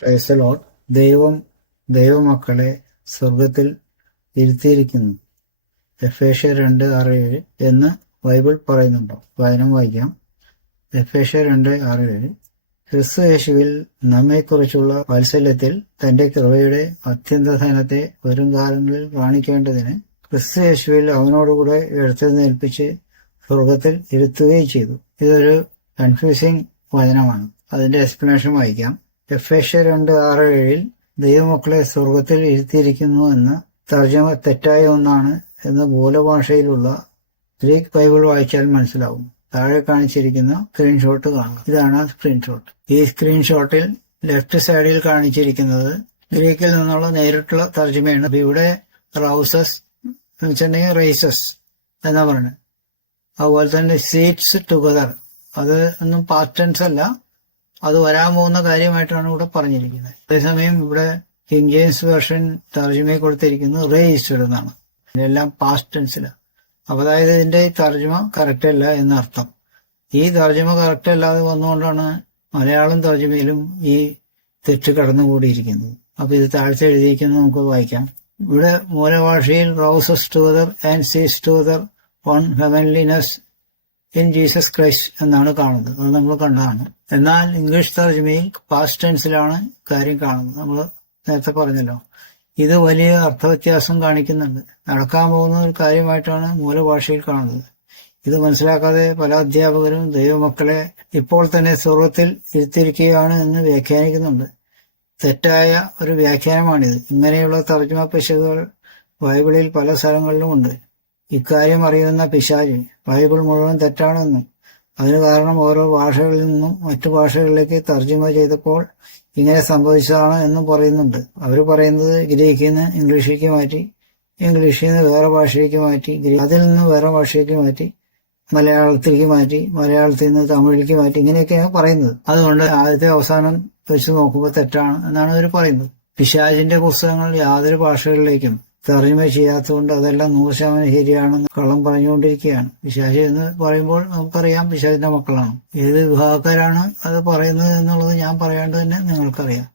Praise the Lord. ദൈവം ദൈവമക്കളെ സ്വർഗത്തിൽ ഇരുത്തിയിരിക്കുന്നു. എഫേഷ്യർ 2:6-7 എന്ന് ബൈബിൾ പറയുന്നുണ്ടോ? വചനം വായിക്കാം. എഫേഷ്യർ 2:6-7. ക്രിസ്തു യേശുവിൽ നമ്മെക്കുറിച്ചുള്ള വാത്സല്യത്തിൽ തന്റെ കൃപയുടെ അത്യന്തധനത്തെ വരും കാലങ്ങളിൽ കാണിക്കേണ്ടതിന് ക്രിസ്തു യേശുവിൽ അവനോടുകൂടെ ഉയർത്തെഴുന്നേൽപ്പിച്ച് സ്വർഗത്തിൽ ഇരുത്തുകയും ചെയ്തു. ഇതൊരു കൺഫ്യൂസിംഗ് വചനമാണ്. അതിന്റെ എക്സ്പ്ലനേഷൻ വായിക്കാം. എഫേഷ്യർ 2:6-7 ദൈവമക്കളെ സ്വർഗത്തിൽ ഇരുത്തിയിരിക്കുന്നു എന്ന തർജ്ജമ തെറ്റായ ഒന്നാണ് എന്ന് മൂലഭാഷയിലുള്ള ഗ്രീക്ക് ബൈബിൾ വായിച്ചാൽ മനസ്സിലാവും. താഴെ കാണിച്ചിരിക്കുന്ന സ്ക്രീൻഷോട്ട് കാണുക. ഇതാണ് സ്ക്രീൻഷോട്ട്. ഈ സ്ക്രീൻഷോട്ടിൽ ലെഫ്റ്റ് സൈഡിൽ കാണിച്ചിരിക്കുന്നത് ഗ്രീക്കിൽ നിന്നുള്ള നേരിട്ടുള്ള തർജ്ജമയാണ്. ഇവിടെ റൗസസ് എന്ന് വെച്ചിട്ടുണ്ടെങ്കിൽ റേസസ് എന്നാ പറയുന്നത്. അതുപോലെ തന്നെ സീറ്റ്സ് ടുഗദർ, അത് ഒന്നും പാസ്റ്റ് ടെൻസ് അല്ല, അത് വരാൻ പോകുന്ന കാര്യമായിട്ടാണ് ഇവിടെ പറഞ്ഞിരിക്കുന്നത്. അതേസമയം ഇവിടെ കിങ് ജെയിംസ് വേർഷൻ തർജ്ജമയെ കൊടുത്തിരിക്കുന്നത് റേസ്ഡ് എന്നാണ്. ഇതെല്ലാം പാസ്റ്റ് ടെൻസിലാണ്. അപ്പൊ അതായത് ഇതിന്റെ തർജ്ജമ കറക്റ്റ് അല്ല എന്നർത്ഥം. ഈ തർജ്ജമ കറക്റ്റ് അല്ലാതെ വന്നുകൊണ്ടാണ് മലയാളം തർജ്ജമയിലും ഈ തെറ്റ് കടന്നുകൂടിയിരിക്കുന്നത്. അപ്പൊ ഇത് താഴ്ച എഴുതിയിരിക്കുന്നത് നമുക്ക് വായിക്കാം. ഇവിടെ മൂലഭാഷയിൽ rouses together and sees together on heavenliness in Jesus Christ എന്നാണ് കാണുന്നത്. അത് നമ്മൾ കണ്ടതാണ്. എന്നാൽ ഇംഗ്ലീഷ് തർജ്ജമയിൽ പാസ്റ്റ് ടെൻസിലാണ് കാര്യം കാണുന്നത്. നമ്മൾ നേരത്തെ പറഞ്ഞല്ലോ. ഇത് വലിയ അർത്ഥവ്യത്യാസം കാണിക്കുന്നുണ്ട്. നടക്കാൻ പോകുന്ന ഒരു കാര്യമായിട്ടാണ് മൂലഭാഷയിൽ കാണുന്നത്. ഇത് മനസ്സിലാക്കാതെ പല അധ്യാപകരും ദൈവമക്കളെ ഇപ്പോൾ തന്നെ സ്വർഗത്തിൽ ഇരുത്തിയിരിക്കുകയാണ് എന്ന് വ്യാഖ്യാനിക്കുന്നുണ്ട്. തെറ്റായ ഒരു വ്യാഖ്യാനമാണിത്. ഇങ്ങനെയുള്ള തർജ്ജമ പിശകുകൾ ബൈബിളിൽ പല സ്ഥലങ്ങളിലുമുണ്ട്. ഇക്കാര്യം അറിയുന്ന പിശാച് ബൈബിൾ മുഴുവൻ തെറ്റാണെന്നും അതിന് കാരണം ഓരോ ഭാഷകളിൽ നിന്നും മറ്റു ഭാഷകളിലേക്ക് തർജ്ജമ ചെയ്തപ്പോൾ ഇങ്ങനെ സംഭവിച്ചതാണ് എന്നും പറയുന്നുണ്ട്. അവർ പറയുന്നത് ഗ്രീക്കിൽ നിന്ന് ഇംഗ്ലീഷിലേക്ക് മാറ്റി, ഇംഗ്ലീഷിൽ നിന്ന് വേറെ ഭാഷയിലേക്ക് മാറ്റി, അതിൽ നിന്ന് വേറെ ഭാഷയിലേക്ക് മാറ്റി, മലയാളത്തിലേക്ക് മാറ്റി, മലയാളത്തിൽ നിന്ന് തമിഴിലേക്ക് മാറ്റി, ഇങ്ങനെയൊക്കെയാണ് പറയുന്നത്. അതുകൊണ്ട് ആദ്യത്തെ അവസാനം വെച്ച് നോക്കുമ്പോൾ തെറ്റാണ് എന്നാണ് അവർ പറയുന്നത്. പിശാചിന്റെ പുസ്തകങ്ങൾ യാതൊരു ഭാഷകളിലേക്കും തർജ്ജമ ചെയ്യാത്തതുകൊണ്ട് അതെല്ലാം 100% ശരിയാണെന്ന് കള്ളം പറഞ്ഞുകൊണ്ടിരിക്കുകയാണ്. പിശാച് എന്ന് പറയുമ്പോൾ നമുക്കറിയാം പിശാചിന്റെ മക്കളാണ്. ഏത് വിഭാഗക്കാരാണ് അത് പറയുന്നത് എന്നുള്ളത് ഞാൻ പറയാണ്ട് തന്നെ നിങ്ങൾക്കറിയാം.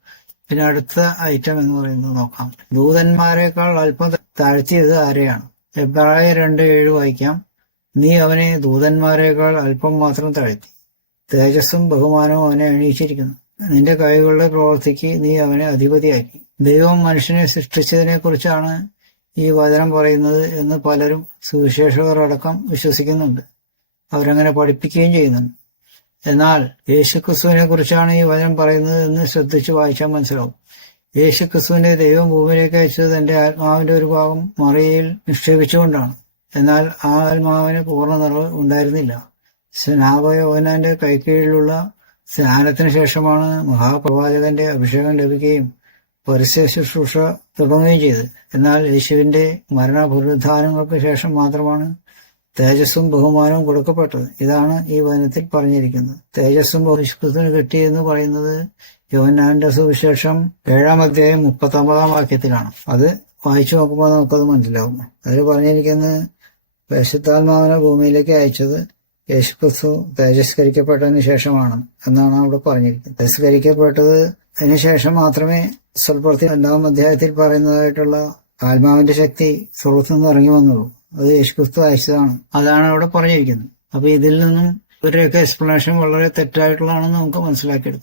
പിന്നെ അടുത്ത ഐറ്റം എന്ന് പറയുന്നത് നോക്കാം. ദൂതന്മാരെക്കാൾ അല്പം താഴ്ത്തിയത് ആരെയാണ്? എബ്രായർ 2:7 വായിക്കാം. നീ അവനെ ദൂതന്മാരെക്കാൾ അല്പം മാത്രം താഴ്ത്തി, തേജസ്സും ബഹുമാനവും അവനെ അണിയിച്ചിരിക്കുന്നു. നിന്റെ കൈകളുടെ പ്രവൃത്തിക്ക് നീ അവനെ അധിപതിയാക്കി. ദൈവം മനുഷ്യനെ സൃഷ്ടിച്ചതിനെ കുറിച്ചാണ് ഈ വചനം പറയുന്നത് എന്ന് പലരും സുവിശേഷകർ അടക്കം വിശ്വസിക്കുന്നുണ്ട്. അവരങ്ങനെ പഠിപ്പിക്കുകയും ചെയ്യുന്നുണ്ട്. എന്നാൽ യേശുക്രിസ്തുവിനെ കുറിച്ചാണ് ഈ വചനം പറയുന്നത് എന്ന് ശ്രദ്ധിച്ച് വായിച്ചാൽ മനസ്സിലാവും. യേശുക്രിസ്തുവിനെ ദൈവം ഭൂമിയിലേക്ക് അയച്ചത് തന്റെ ആത്മാവിന്റെ ഒരു ഭാഗം മറിയയിൽ നിക്ഷേപിച്ചുകൊണ്ടാണ്. എന്നാൽ ആ ആത്മാവിന് പൂർണ്ണ നിറവ് ഉണ്ടായിരുന്നില്ല. സ്നാപക യോഹന്നാന്റെ കൈക്കീഴിലുള്ള സ്നാനത്തിന് ശേഷമാണ് മഹാപ്രവാചകന്റെ അഭിഷേകം ലഭിക്കുകയും പരസ്യ ശുശ്രൂഷ തുടങ്ങുകയും ചെയ്തത്. എന്നാൽ യേശുവിന്റെ മരണപുനരുദ്ധാനങ്ങൾക്ക് ശേഷം മാത്രമാണ് തേജസ്സും ബഹുമാനവും കൊടുക്കപ്പെട്ടത്. ഇതാണ് ഈ വചനത്തിൽ പറഞ്ഞിരിക്കുന്നത്. തേജസ്സും യേശുക്രിസ്തുവിന് കിട്ടിയെന്ന് പറയുന്നത് യോഹന്നാന്റെ സുവിശേഷം 7-39 വാക്യത്തിലാണ്. അത് വായിച്ചു നോക്കുമ്പോൾ നമുക്കത് മനസ്സിലാവും. അതിൽ പറഞ്ഞിരിക്കുന്നത് പരിശുദ്ധാത്മാവിനെ ഭൂമിയിലേക്ക് അയച്ചത് യേശുക്രിസ്തു തേജസ്കരിക്കപ്പെട്ടതിന് ശേഷമാണ് എന്നാണ് അവിടെ പറഞ്ഞിരിക്കുന്നത്. തേജസ്കരിക്കപ്പെട്ടത് അതിനുശേഷം മാത്രമേ സ്വൽപ്പത്തിൽ 2-ാം അധ്യായത്തിൽ പറയുന്നതായിട്ടുള്ള ആത്മാവിന്റെ ശക്തി സ്വർഗ്ഗത്തിൽ നിന്ന് ഇറങ്ങി വന്നുള്ളൂ. അത് യേശുക്രിസ്തു അയച്ചതാണ്. അതാണ് അവിടെ പറഞ്ഞിരിക്കുന്നത്. അപ്പൊ ഇതിൽ നിന്നും ഇവരുടെയൊക്കെ എക്സ്പ്ലനേഷൻ വളരെ തെറ്റായിട്ടുള്ളതാണെന്ന് നമുക്ക് മനസ്സിലാക്കിയെടുക്കാം.